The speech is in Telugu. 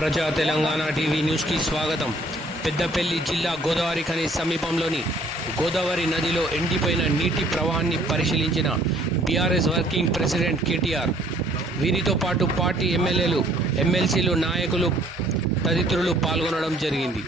ప్రజా తెలంగాణ టీవీ న్యూస్ కి స్వాగతం. పెద్దపల్లి జిల్లా గోదావరి ఖని సమీపంలోని గోదావరి నదిలో ఎండిపోయిన నీటి ప్రవాహాన్ని పరిశీలించిన బీఆర్ఎస్ వర్కింగ్ ప్రెసిడెంట్ కేటీఆర్. వీరితో పాటు పార్టీ ఎమ్మెల్యేలు, ఎమ్మెల్సీలు, నాయకులు తదితరులు పాల్గొనడం జరిగింది.